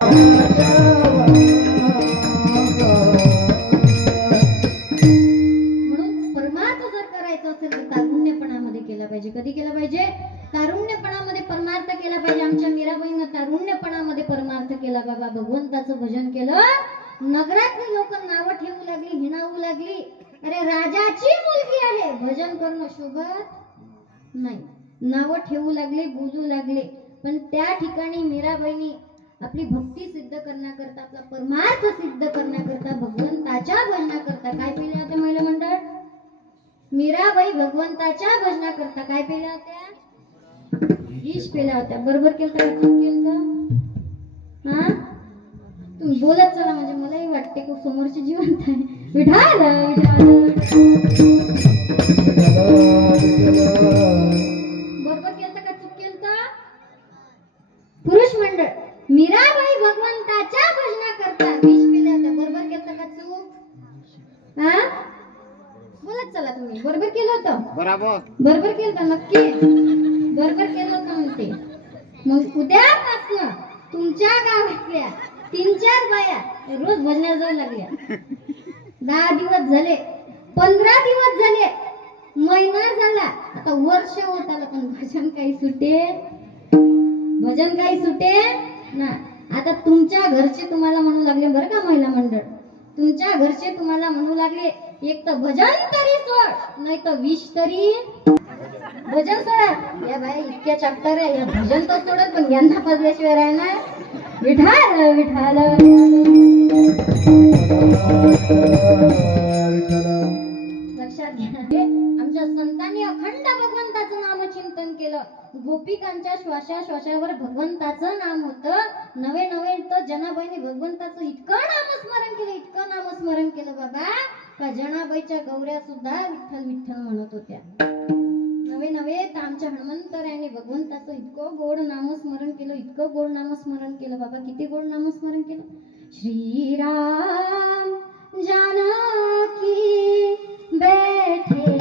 परमार्थ जर करायचं असेल तर तारुण्यपणामध्ये केला पाहिजे. कधी केला पाहिजे? तारुण्यपणामध्ये परमार्थ केला पाहिजे. आमच्या मीराबाईंना तारुण्यपणामध्ये परमार्थ केला. बाबा भगवंताचं भजन केलं. नगरातली लोक नाव ठेवू लागली, हिणावू लागली. अरे राजाची मुलगी आहे, भजन करणं शोभत नाही. नाव ठेवू लागले, बोलू लागले. पण त्या ठिकाणी मीराबाईंनी आपली भक्ती सिद्ध करण्याकरता, आपला परमार्थ सिद्ध करण्याकरता, भगवंताच्या भजनाकरता काय पेल्या होत्या महिला मंडळ? मीराबाई भगवंताच्या भजनाकरता काय पेल्या होत्या? विष पेल्या होत्या. बरोबर केलं तर हा? तुम्ही बोलत चला म्हणजे मलाही वाटते खूप समोरचे जिवंत आहे. विठाल बरोबर केलं का चूक केलं? पुरुष मंडळ मीराबाई भगवंताच्या भजनाकरता विष पेल्या होत्या. बरोबर केलं का चूक? हा? बोलत चला तुम्ही. बरोबर केलं होतं? बरोबर केलं होतं नक्की? बरोबर केलं होतं म्हणते. मग उद्यापासून तुमच्या गावातल्या 3-4 बाया रोज भजनाला जाऊ लागल्या. 10 दिवस झाले, 15 दिवस झाले, महिना झाला, आता वर्ष होत आलं, पण भजन काही सुटे, भजन काही सुटे ना. आता तुमच्या घरचे तुम्हाला म्हणू लागले बरं का महिला मंडळ, तुमच्या घरचे तुम्हाला म्हणू लागले एक तर भजन तरी सोड, नाही तर विष तरी भजन सोडा. या बाई इतक्या चॅप्टर आहे, या भजन तर सोडत पण यांना फसल्याशिवाय राहणार. विठाल विठाल लक्षात घ्या. आमच्या संतांनी अखंड भगवंताचं नामचिंतन केलं. गोपिकांच्या श्वासाश्वासावर भगवंताचं नाम होतं. नवे नवे तर जनाबाईने भगवंताचं इतकं नामस्मरण केलं, इतकं नामस्मरण केलं बाबा, का जनाबाईच्या गौऱ्या सुद्धा विठ्ठल विठ्ठल म्हणत होत्या. नवे नवे तर आमच्या हनुमंतरायाने भगवंताचं इतकं गोड नामस्मरण केलं, इतकं गोड नामस्मरण केलं बाबा. किती गोड नामस्मरण केलं? श्रीराम जानकी बैठे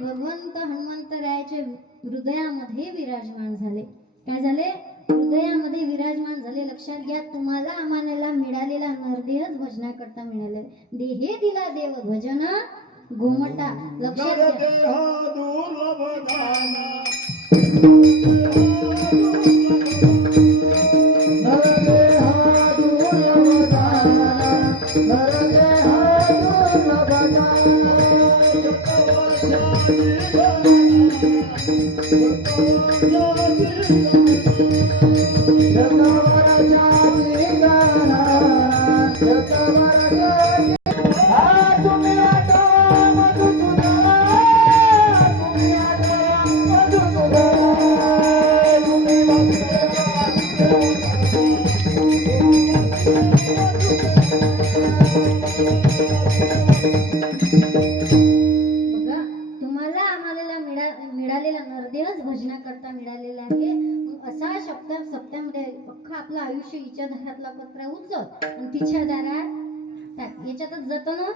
भगवंत हनुमंतरायाच्या हृदयामध्ये विराजमान झाले. काय झाले? हृदयामध्ये विराजमान झाले. लक्षात घ्या, तुम्हाला आम्हाला मिळालेला नरदेहच भजनाकरता मिळाले. देहे दिला देव भजन गोमटा. लक्षात घ्या, भजनाकरता मिळालेला आहे. असा सप्त्यामध्ये अख्खा आपलं आयुष्य हिच्या दारातला पत्रा उचल आणि तिच्या दारात टाक याच्यातच जातो ना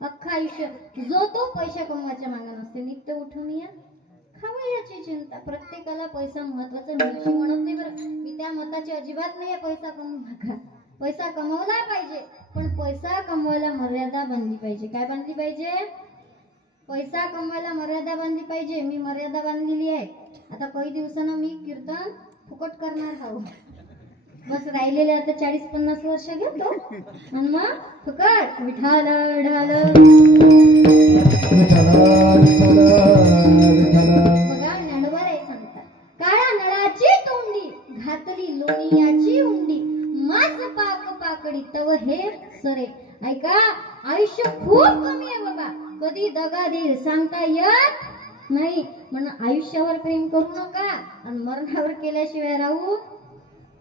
अख्खा आयुष्य. जो तो पैसा कमवायच्या मागे नसते, नित्य उठून या खावा याची चिंता. प्रत्येकाला पैसा महत्वाचा. मी अशी म्हणत नाही बरं, मी त्या मताची अजिबात नाही पैसा कमवू नका. पैसा कमवला पाहिजे, पण पैसा कमवायला मर्यादा बांधली पाहिजे. काय बांधली पाहिजे? पैसा कमवायला मर्यादा बांधली पाहिजे. मी मर्यादा बांधलेली आहे. आता काही दिवसानं मी कीर्तन फुकट करणार आहोत. बस राहिलेले आता 40-50 वर्ष घेतो आणि मग फुकट विठाल ढाल. बघा ज्ञानोबा रे सांगतात, काळ्या नळाची तोंडी घातली लोणियाची उंडी, मास पाक पाकडी तव हे सरे. ऐका, आयुष्य खूप कमी आहे बाबा. कधी दगा देईल सांगता येत नाही. म्हणून आयुष्यावर प्रेम करू नका आणि मरणावर केल्याशिवाय राहू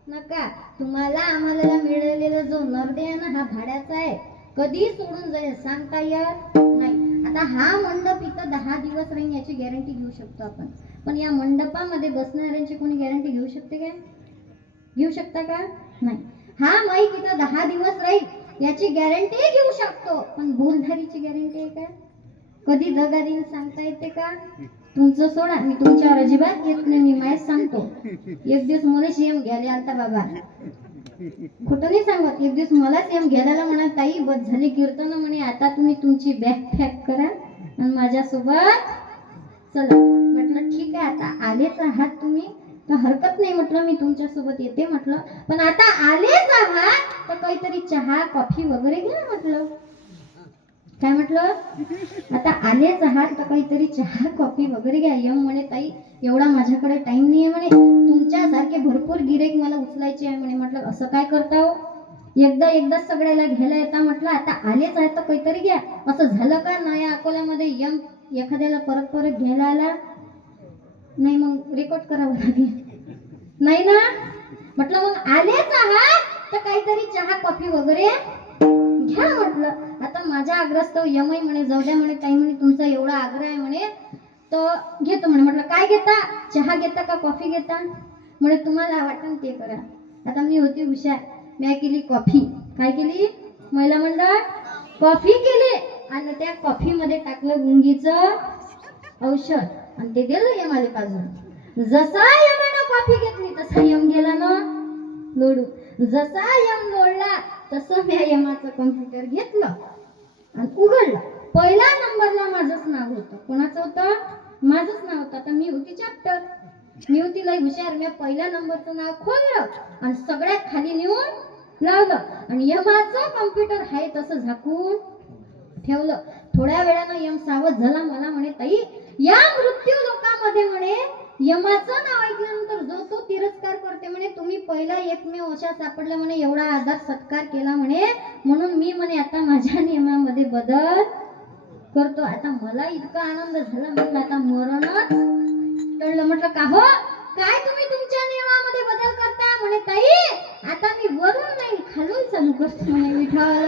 नका. तुम्हाला आम्हाला मिळालेला जो नरदे आहे ना, हा भाड्याचा आहे. कधी सोडून जाईल सांगता येत नाही. आता हा मंडप इथं 10 दिवस राहील याची गॅरंटी घेऊ शकतो आपण, पण या मंडपामध्ये बसणाऱ्यांची कोणी गॅरंटी घेऊ शकते काय? घेऊ शकता का? नाही. हा माईक इथं 10 दिवस राहील याची गॅरंटी घेऊ शकतो, पण बोलधारीची गॅरंटी आहे का? कधी दगा देईल सांगता येते का? तुमचं सोडा, मी तुमच्यावर अजिबात येत नाही. मी माहीत सांगतो, एक दिवस मला सीएम घ्यायला आलता बाबा. खोटं नाही सांगत. एक दिवस मला सीएम घ्यायला म्हणा, ताई बस झाली कीर्तन म्हणे, आता तुम्ही तुमची बॅग पॅक करा आणि माझ्यासोबत चला. म्हटलं ठीक आहे, आता आलेच आहात तुम्ही तर हरकत नाही. म्हटलं मी तुमच्या सोबत येते म्हटलं, पण आता आलेच आहात तर काहीतरी चहा कॉफी वगैरे घ्या म्हटलं. काय म्हटलं? आता आलेच आहात तर काहीतरी चहा कॉफी वगैरे घ्या. यम म्हणे, ताई एवढा माझ्याकडे टाइम नाही आहे म्हणे, तुमच्यासारखे भरपूर गिरेक मला उचलायचे आहे म्हणे. म्हटलं असं काय करता हो, एकदा सगळ्याला घ्यायला येता. म्हटलं आता आलेच आहेत तर काहीतरी घ्या. असं झालं का नाही अकोल्यामध्ये यम एखाद्याला परत घ्यायला आला नाही, मग रेकॉर्ड करावं लागेल नाही ना. म्हटलं मग आलेच आहात तर काहीतरी चहा कॉफी वगैरे घ्या म्हटलं. आता माझ्या आग्रहास्तव यमई म्हणे, जाऊ द्या म्हणे ताई म्हणे, तुमचा एवढा आग्रह आहे म्हणे तर घेतो म्हणे. म्हटलं काय घेता, चहा घेता का कॉफी घेता? म्हणे तुम्हाला वाटन ते करा. आता मी होती हुशार, मी केली कॉफी. काय केली? महिला मंडळ कॉफी केली आणि त्या कॉफी मध्ये टाकलं गुंगीचं औषध आणि ते दिलं यमाले पाजून. जसा यमानं कॉफी घेतली तसा यम गेला ना लोडू. जसा यम लोडला तसं मी यमाचं कॉम्प्युटर घेतलं आणि उघडलं. पहिला नंबरला माझंच नाव होतं. कोणाचं होतं? माझंच नाव होतं. आता मी होती चॅप्टर, मी होती लय हुशार. मी पहिल्या नंबरचं नाव खोललं आणि सगळ्यात खाली नेऊन लावलं आणि यमाचं कॉम्प्युटर आहे तसं झाकून ठेवलं. थोड्या वेळानं यम सावध झाला. मला म्हणे, ताई या मृत्यू लोकांमध्ये म्हणे यमाचं नाव ऐकल्यानंतर जो तो तिरस्कार करते म्हणे, तुम्ही पहिला एकमेव अशा सापडला म्हणे, एवढा आदर सत्कार केला म्हणे, म्हणून मी म्हणे आता माझ्या नियमामध्ये बदल करतो. आता मला इतका आनंद झाला. म्हटलं आता मरणच टळलं. म्हटलं का हो, काय तुम्ही तुमच्या नियमामध्ये बदल करता? म्हणे ताई आता मी वरून नाही खालून चालू करतो म्हणे. विठाल